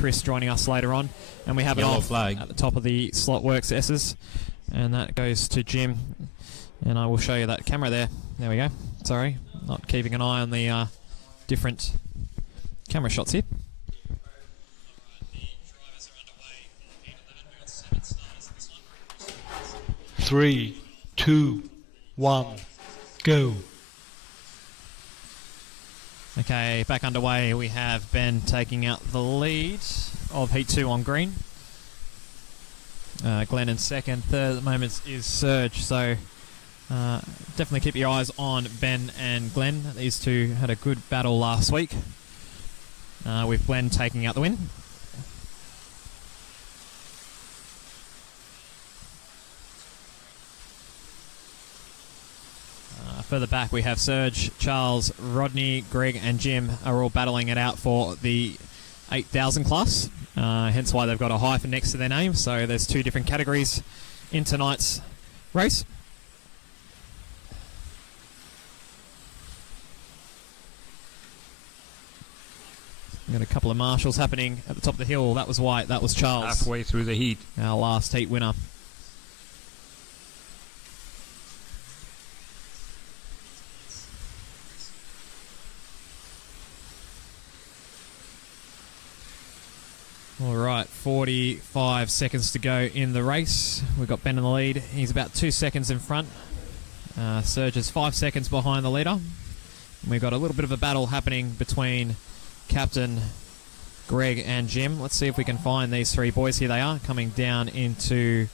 Chris joining us later on. And we have Yellow it off flag at the top of the Slot Works S's. And that goes to Jim. And I will show you that camera there. There we go. Sorry, not keeping an eye on the different camera shots here. 3, 2, 1, go. Okay, back underway. We have Ben taking out the lead of Heat 2 on green. Glenn in second. Third at the moment is Serge. So definitely keep your eyes on Ben and Glenn. These two had a good battle last week, with Glenn taking out the win. Further back we have Serge, Charles, Rodney, Greg and Jim are all battling it out for the 8,000 class, hence why they've got a hyphen next to their name. So there's two different categories in tonight's race. We've got a couple of marshals happening at the top of the hill. That was White, that was Charles. halfway through the heat. Our last heat winner. All right, 45 seconds to go in the race. We've got Ben in the lead. He's about 2 seconds in front. Serge is 5 seconds behind the leader. We've got a little bit of a battle happening between Captain Greg and Jim. Let's see if we can find these three boys. Here they are, coming down into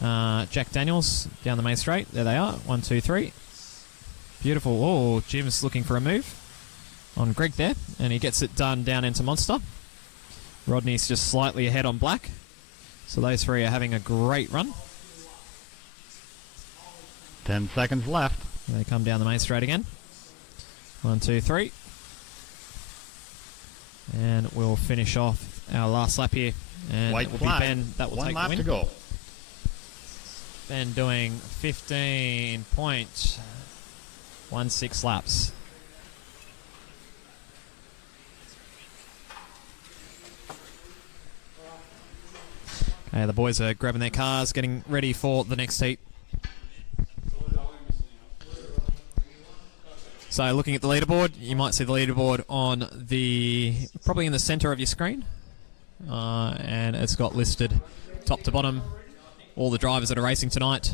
Jack Daniels, down the main straight. There they are, 1, 2, 3. Beautiful. Oh, Jim's looking for a move on Greg there, and he gets it done down into Monster. Rodney's just slightly ahead on Black. So those three are having a great run. 10 seconds left. They come down the main straight again. 1, 2, 3. And we'll finish off our last lap here. And White it will flag. be Ben that will One take the lap win. to go. Ben doing 15.16 laps. Okay, the boys are grabbing their cars, getting ready for the next heat. So looking at the leaderboard, you might see the leaderboard on probably in the center of your screen. And it's got listed top to bottom all the drivers that are racing tonight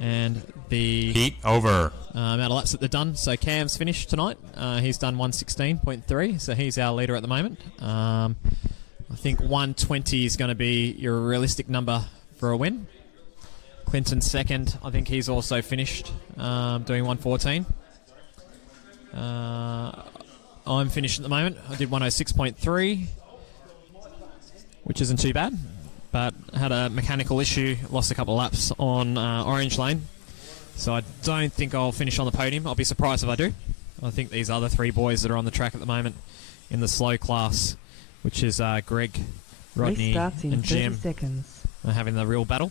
and the Heat over. amount of laps that they've done. So Cam's finished tonight. He's done 116.3, so he's our leader at the moment. I think 120 is going to be your realistic number for a win. Clinton's second. I think he's also finished doing 114. I'm finished at the moment. I did 106.3, which isn't too bad, but had a mechanical issue, lost a couple of laps on Orange Lane. So I don't think I'll finish on the podium. I'll be surprised if I do. I think these other three boys that are on the track at the moment in the slow class, which is Greg, Rodney and Jim, are having the real battle.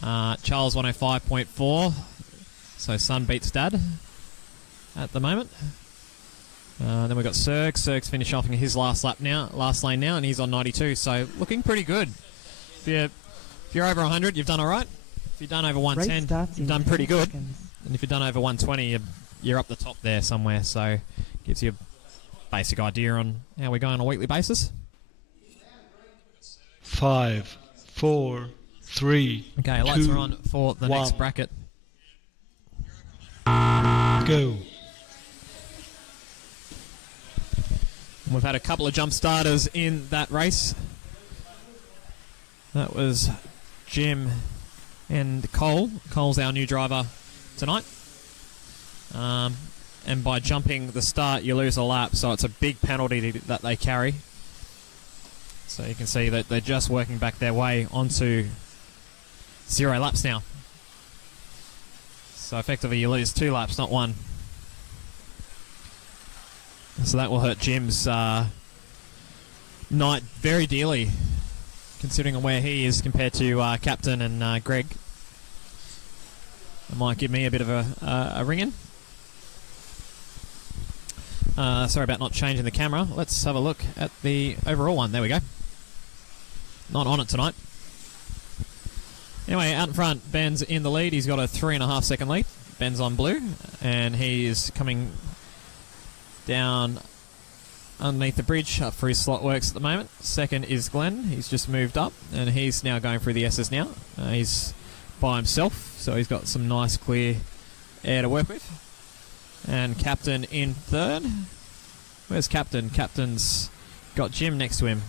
Charles 105.4, so son beats dad at the moment. Then we've got Serg. Serg's finished off in his last lane now, and he's on 92, so looking pretty good. If you're over 100, you've done all right. If you've done over 110, you've done pretty good. And if you've done over 120, you're up the top there somewhere, so gives you a basic idea on how we go on a weekly basis. 5, 4, 3. Okay, lights are on for the next bracket. Go. We've had a couple of jump starters in that race. That was Jim and Cole. Cole's our new driver tonight. And by jumping the start, you lose a lap, so it's a big penalty that they carry. So you can see that they're just working back their way onto 0 laps now. So effectively you lose 2 laps, not 1. So that will hurt Jim's night very dearly, considering where he is compared to Captain and Greg. It might give me a bit of a ring-in. Sorry about not changing the camera. Let's have a look at the overall one. There we go. Not on it tonight. Anyway, out in front, Ben's in the lead. He's got a 3.5 second lead. Ben's on blue, and he is coming down underneath the bridge up for his slot works at the moment. Second is Glenn. He's just moved up, and he's now going through the S's now. He's by himself, so he's got some nice clear air to work with. And Captain in third. Where's Captain? Captain's got Jim next to him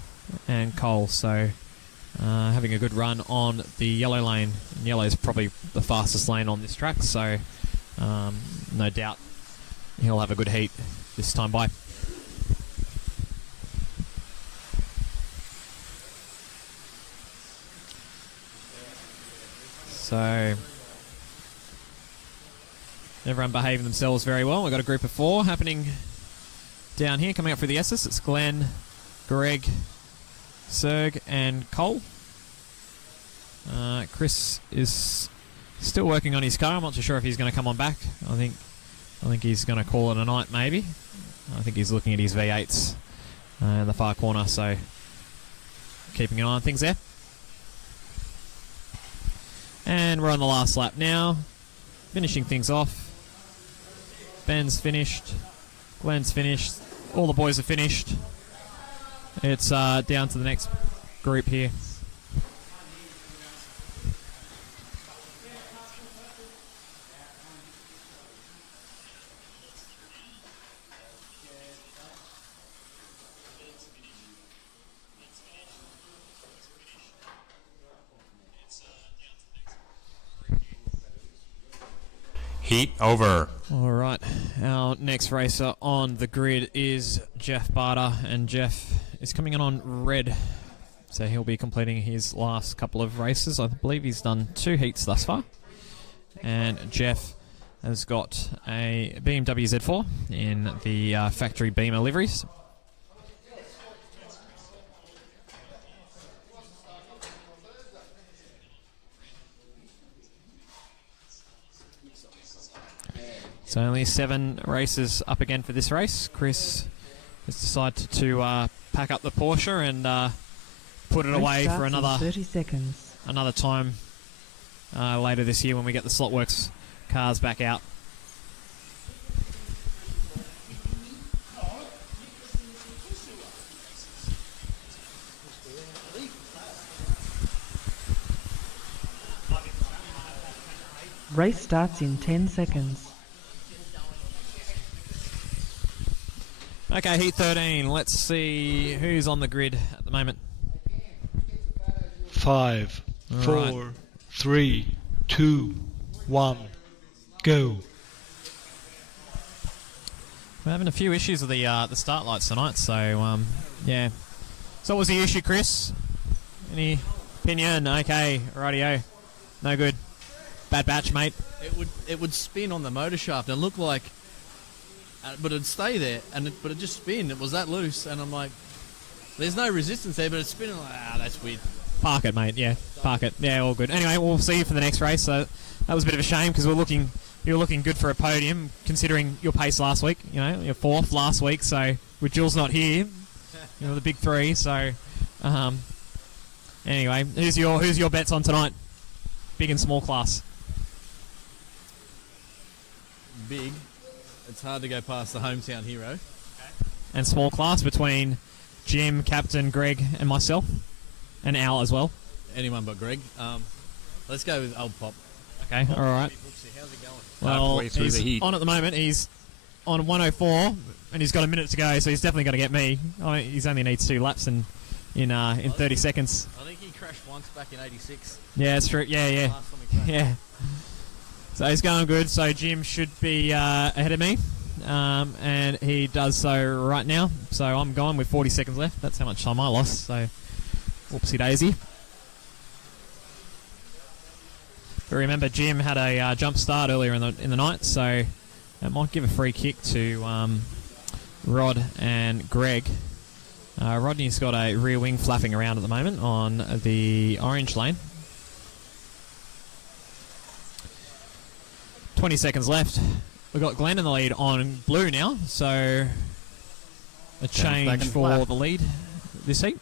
and Cole, so having a good run on the yellow lane. And yellow's probably the fastest lane on this track, so no doubt he'll have a good heat this time by. So everyone behaving themselves very well. We've got a group of 4 happening down here, coming up for the S's. It's Glenn, Greg, Serg, and Cole. Chris is still working on his car. I'm not too sure if he's going to come on back. I think he's going to call it a night, maybe. I think he's looking at his V8s in the far corner, so keeping an eye on things there. And we're on the last lap now, finishing things off. Ben's finished, Glenn's finished, all the boys are finished. It's down to the next group here. Heat over. All right, our next racer on the grid is Jeff Barter, and Jeff is coming in on red, so he'll be completing his last couple of races. I believe he's done 2 heats thus far, and Jeff has got a BMW Z4 in the factory Beamer liveries. So only 7 races up again for this race. Chris has decided to pack up the Porsche and put it away for another 30 seconds. Another time later this year when we get the Slotworks cars back out. Race starts in 10 seconds. Okay, heat 13. Let's see who's on the grid at the moment. 5, All 4, right. 3, 2, 1, go. We're having a few issues with the start lights tonight, so yeah. So what was the issue, Chris? Any opinion? Okay, rightio. No good. Bad batch, mate. It would spin on the motor shaft and look like, but it'd stay there, but it just spin. It was that loose, and I'm like, there's no resistance there, but it's spinning like, that's weird. Park it, mate. Yeah, park it. Yeah, all good. Anyway, we'll see you for the next race. So that was a bit of a shame because you were looking good for a podium considering your pace last week. You know, your 4th last week. So with Jules not here, you know, the big 3. So anyway, who's your bets on tonight? Big and small class. Big. It's hard to go past the hometown hero. And small class between Jim, Captain, Greg, and myself, and Al as well. Anyone but Greg. Let's go with Old Pop. Okay, all right. How's it going? Well, Halfway through he's the heat. on at the moment. He's on 104, and he's got a minute to go, so he's definitely going to get me. He's only needs 2 laps in 30 seconds. I think he crashed once back in '86. Yeah, it's true. Yeah. Last time he crashed. Yeah. So he's going good. So Jim should be ahead of me, and he does so right now. So I'm going with 40 seconds left. That's how much time I lost. So, whoopsie daisy. But remember, Jim had a jump start earlier in the night, so that might give a free kick to Rod and Greg. Rodney's got a rear wing flapping around at the moment on the orange lane. 20 seconds left. We've got Glenn in the lead on blue now, so a change second for lap. the lead this heat.